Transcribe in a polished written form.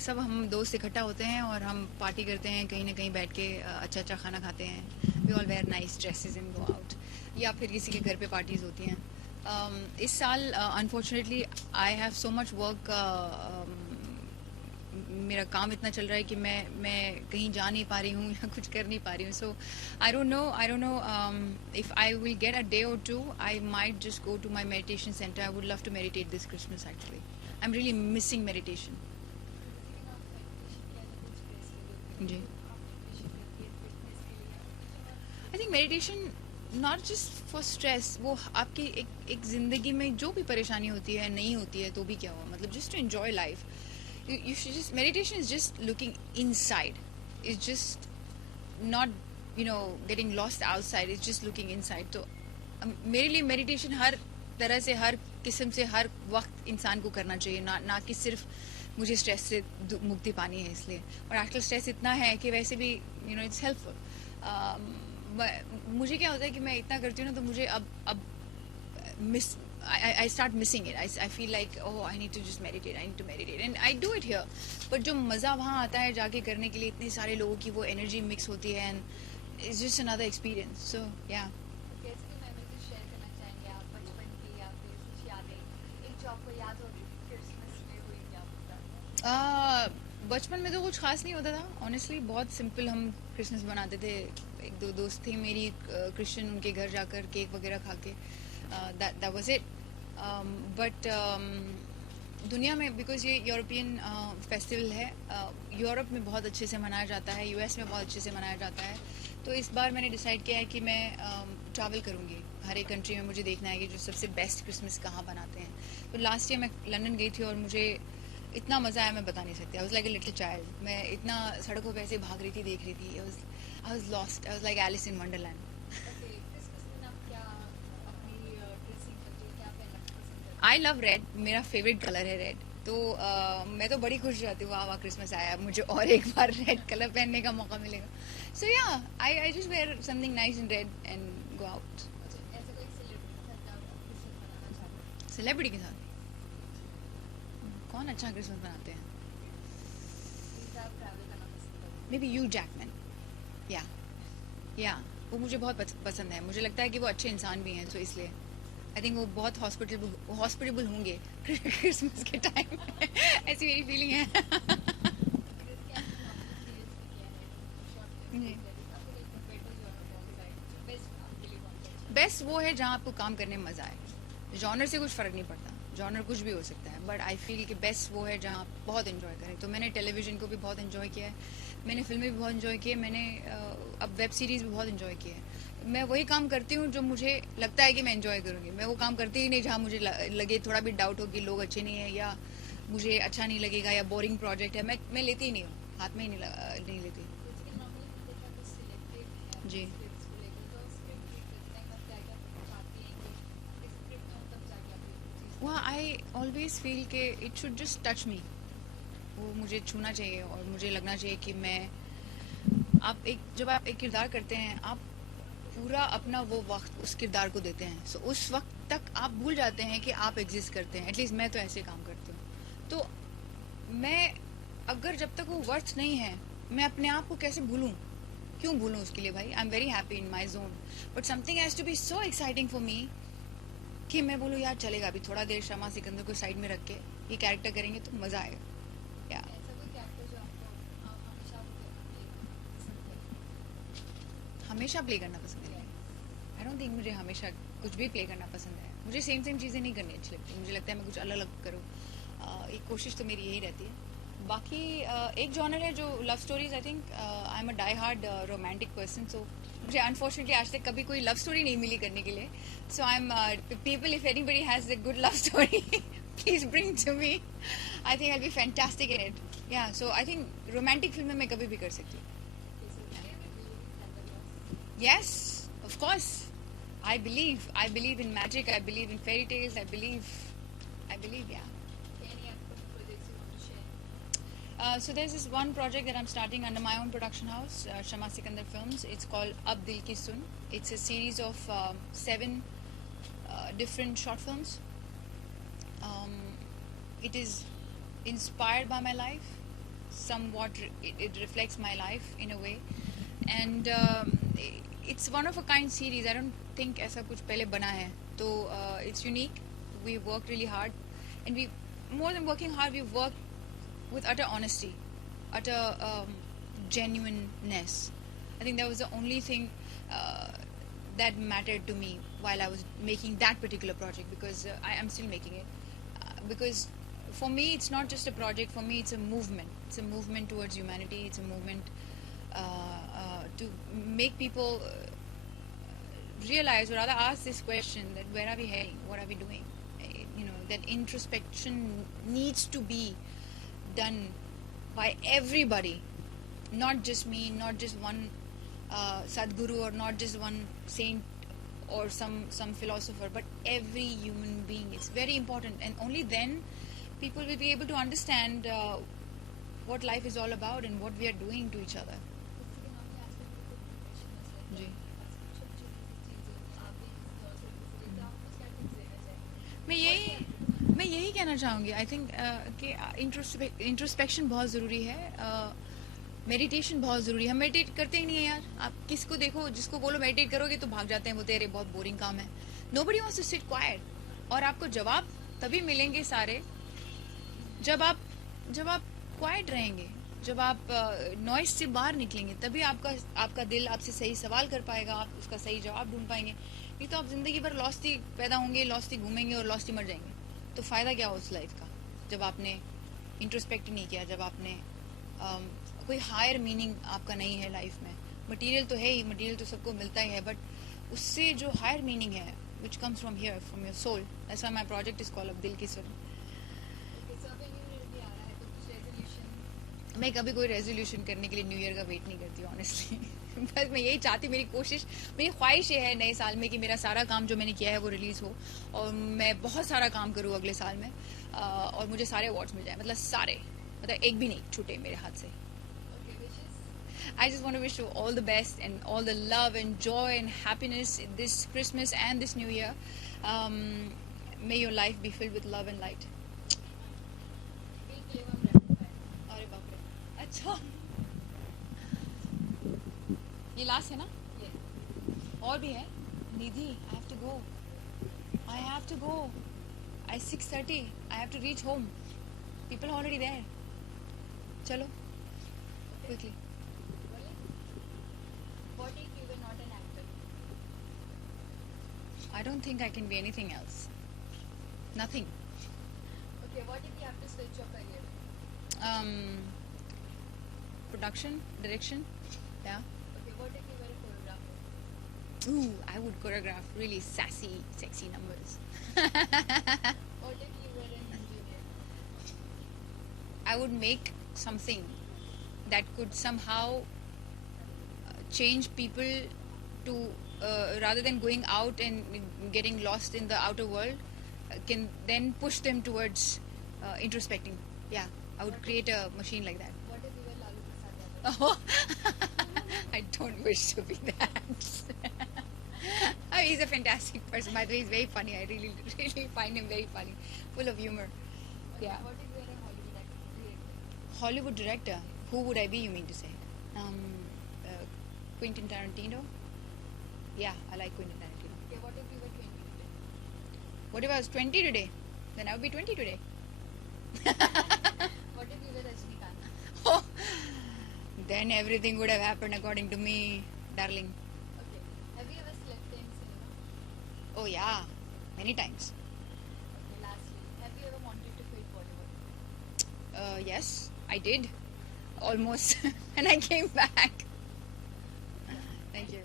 सब हम दोस्त इकट्ठा होते हैं और हम पार्टी करते हैं, कहीं ना कहीं बैठ के अच्छा अच्छा खाना खाते हैं. We all wear nice dresses and go out, या फिर किसी के घर पे पार्टीज़ होती हैं. इस साल unfortunately I have so much work, मेरा काम इतना चल रहा है कि मैं कहीं जा नहीं पा रही हूँ या कुछ कर नहीं पा रही हूँ. So I don't know if I will get a day और two, I might just go to my meditation centre. I would love to meditate this Christmas actually. I am really missing meditation. जी, I think meditation not just for stress, वो आपकी एक ज़िंदगी में जो भी परेशानी होती है नहीं होती है तो भी क्या हुआ, मतलब just to enjoy life. You should just, meditation is just looking inside. It's just not, getting lost outside. It's just looking inside. तो मेरे लिए मेडिटेशन हर तरह से, हर किस्म से, हर वक्त इंसान को करना चाहिए, ना कि सिर्फ मुझे स्ट्रेस से मुक्ति पानी है इसलिए. और आजकल स्ट्रेस इतना है कि वैसे भी इट्स हेल्पफुल. मुझे क्या होता है कि मैं इतना करती हूँ ना, तो मुझे अब miss I start missing it. I feel like, oh, I need to just meditate. I need to meditate, and I do it here. But जो मज़ा वहाँ आता है जाके करने के लिए, इतने सारे लोगों की वो एनर्जी मिक्स होती है, and it's just another experience. So yeah. कैसे भी मेमोरीज शेयर करना चाहेंगे आप बचपन की या फिर कुछ यादें, एक जो आपको याद होगी क्रिसमस में हुई क्या होता? बचपन में तो कुछ खास नहीं होता था ऑनेस्टली. बहुत सिंपल हम क्रिसमस बनाते थे. एक दो दोस्त थे मेरी क्रिश्चियन, उनके घर जाकर केक वगैरह खा के, that was it. But दुनिया में, बिकॉज ये यूरोपियन फेस्टिवल है, यूरोप में बहुत अच्छे से मनाया जाता है, यूएस में बहुत अच्छे से मनाया जाता है. तो इस बार मैंने डिसाइड किया है कि मैं ट्रैवल करूँगी हर एक कंट्री में. मुझे देखना है कि जो सबसे बेस्ट क्रिसमस कहाँ बनाते हैं. तो लास्ट ईयर मैं लंदन गई थी और मुझे इतना मज़ा आया, मैं बता नहीं सकती. आई was like a little child. मैं इतना सड़कों पे ऐसे भाग रही थी, देख रही थी. I was lost. I was like Alice in Wonderland. I love red. मेरा फेवरेट कलर है रेड. तो मैं तो बड़ी खुश रहती हूँ, वाह वाह क्रिसमस आया, मुझे और एक बार रेड कलर पहनने का मौका मिलेगा. So yeah I just wear something nice in red and go out. Celebrity के साथ कौन अच्छा क्रिसमस बनाते हैं? Maybe Hugh Jackman. या वो मुझे बहुत पसंद है. मुझे लगता है कि वो अच्छे इंसान भी हैं, तो इसलिए आई थिंक वो बहुत हॉस्पिटेबल होंगे क्रिसमस के टाइम में. ऐसी मेरी फीलिंग है. बेस्ट वो है जहाँ आपको काम करने में मज़ा आए. जॉनर से कुछ फ़र्क नहीं पड़ता, जॉनर कुछ भी हो सकता है, बट आई फील कि बेस्ट वो है जहाँ आप बहुत इन्जॉय करें. तो मैंने टेलीविज़न को भी बहुत इन्जॉय किया है, मैंने फिल्में भी बहुत इन्जॉय की है, मैंने अब वेब सीरीज़ भी बहुत इन्जॉय की है. मैं वही काम करती हूँ जो मुझे लगता है कि मैं इन्जॉय करूँगी. मैं वो काम करती ही नहीं जहाँ मुझे लगे, थोड़ा भी डाउट हो कि लोग अच्छे नहीं हैं या मुझे अच्छा नहीं लगेगा या बोरिंग प्रोजेक्ट है. मैं लेती ही नहीं हूँ, हाथ में ही नहीं लेती. जी. वहाँ आई ऑलवेज फील कि it should just touch me. वो मुझे छूना चाहिए और मुझे लगना चाहिए कि मैं, जब आप एक किरदार करते हैं, आप पूरा अपना वो वक्त उस किरदार को देते हैं. सो उस वक्त तक आप भूल जाते हैं कि आप एग्जिस्ट करते हैं. एटलीस्ट मैं तो ऐसे काम करती हूँ. तो मैं, अगर जब तक वो वर्थ नहीं है, मैं अपने आप को कैसे भूलूँ? क्यों भूलूँ उसके लिए भाई? I am very happy in my zone, but something has to be so exciting for me कि मैं बोलूँ यार चलेगा, अभी थोड़ा देर शमा सिकंदर को साइड में रख के ये कैरेक्टर करेंगे तो मज़ा आएगा. या हमेशा प्ले करना पसंद है. आई डोंट थिंक मुझे हमेशा कुछ भी प्ले करना पसंद है. मुझे सेम चीज़ें नहीं करनी अच्छी लगती. मुझे लगता है मैं कुछ अलग अलग करूँ. एक कोशिश तो मेरी यही रहती है. बाकी एक जॉनर है जो love stories. I think I am a die hard romantic person. So मुझे अनफॉर्चुनेटली आज तक कभी कोई लव स्टोरी नहीं मिली करने के लिए. So I am people, if anybody has a good love story, please bring to me. I think I be fantastic in it. Yeah so I think romantic फिल्में मैं कभी भी कर सकती हूँ. Yes, of course. I believe in magic. I believe in fairy tales. I believe, yeah. So there's this one project that I'm starting under my own production house, Shama Sikandar Films. It's called Ab Dil Ki Sun. It's a series of 7 different short films. It is inspired by my life. somewhat it reflects my life in a way, and it's one of a kind series. I don't think ऐसा कुछ पहले बना है, तो it's unique. We worked really hard, and we, more than working hard, we worked with utter honesty, utter genuineness. I think that was the only thing that mattered to me while I was making that particular project, because I am still making it. Because for me, it's not just a project. For me, it's a movement. It's a movement towards humanity. It's a movement to make people realize, or rather ask this question, that where are we heading? What are we doing? That introspection needs to be done by everybody, not just me, not just one Sadguru, or not just one saint or some philosopher, but every human being. It's very important, and only then people will be able to understand what life is all about and what we are doing to each other. जी. मैं यही कहना चाहूँगी. I think कि introspection बहुत ज़रूरी है. Meditation बहुत ज़रूरी है. हम मेडिटेट करते ही नहीं है यार. आप किसको देखो, जिसको बोलो मेडिटेट करोगे तो भाग जाते हैं, बोलते हैं अरे बहुत बोरिंग काम है. Nobody wants to sit quiet. और आपको जवाब तभी मिलेंगे सारे जब आप क्वाइट रहेंगे, जब आप नॉइज से बाहर निकलेंगे, तभी आपका दिल आपसे सही सवाल कर पाएगा, आप उसका सही जवाब ढूंढ पाएंगे. नहीं तो आप ज़िंदगी भर लॉस्ट ही पैदा होंगे, लॉस्ट ही घूमेंगे और लॉस्ट ही मर जाएंगे. तो फ़ायदा क्या हो उस लाइफ का, जब आपने इंट्रोस्पेक्ट नहीं किया, जब आपने कोई हायर मीनिंग आपका नहीं है लाइफ में. मटेरियल तो है ही, मटेरियल तो सबको मिलता ही है, बट उससे जो हायर मीनिंग है, which comes from here, from your soul. ऐसा माई प्रोजेक्ट इज कॉल्ड अब दिल की स्वर. मैं कभी कोई रेजोल्यूशन करने के लिए न्यू ईयर का वेट नहीं करती ऑनेस्टली. बस मैं यही चाहती, मेरी कोशिश, मेरी ख्वाहिश ये है नए साल में कि मेरा सारा काम जो मैंने किया है वो रिलीज़ हो, और मैं बहुत सारा काम करूँ अगले साल में, और मुझे सारे अवार्ड्स मिल जाए. मतलब सारे, मतलब एक भी नहीं छूटे मेरे हाथ से. I just want to wish you all the best and all the love and joy and happiness this Christmas and this New Year. May your life be filled with love and light. अरे बाप रे. अच्छा, ये last है ना? और भी है. निधि, I have to go. I have to go. At 6:30, I have to reach home. People are already there. चलो, quickly. What if you were not an actor? I don't think I can be anything else. Nothing. Okay, what if you have to switch your career? Production, direction, yeah. Okay, what if you were a choreographer? Ooh, I would choreograph really sassy, sexy numbers. What if you were an engineer? I would make something that could somehow change people to, rather than going out and getting lost in the outer world, can then push them towards introspecting. Yeah, I would create a machine like that. What if you were Lalu Prasad Yadav? Oh, I don't wish to be that. He's a fantastic person. By the way, he's very funny. I really, really find him very funny, full of humor. Okay, Yeah. what if you were a Hollywood director? Hollywood director. Who would I be, you mean to say? Quentin Tarantino. Yeah, I like Quentin Tarantino. Okay, what if you were 20 today? What if I was 20 today? Then I would be 20 today. What if you were Rajinikanth? Oh, then everything would have happened according to me, darling. Okay, have you ever slept in cinema? Oh yeah, many times. Okay, lastly, have you ever wanted to quit Bollywood? Yes, I did. Almost. And I came back. Thank you.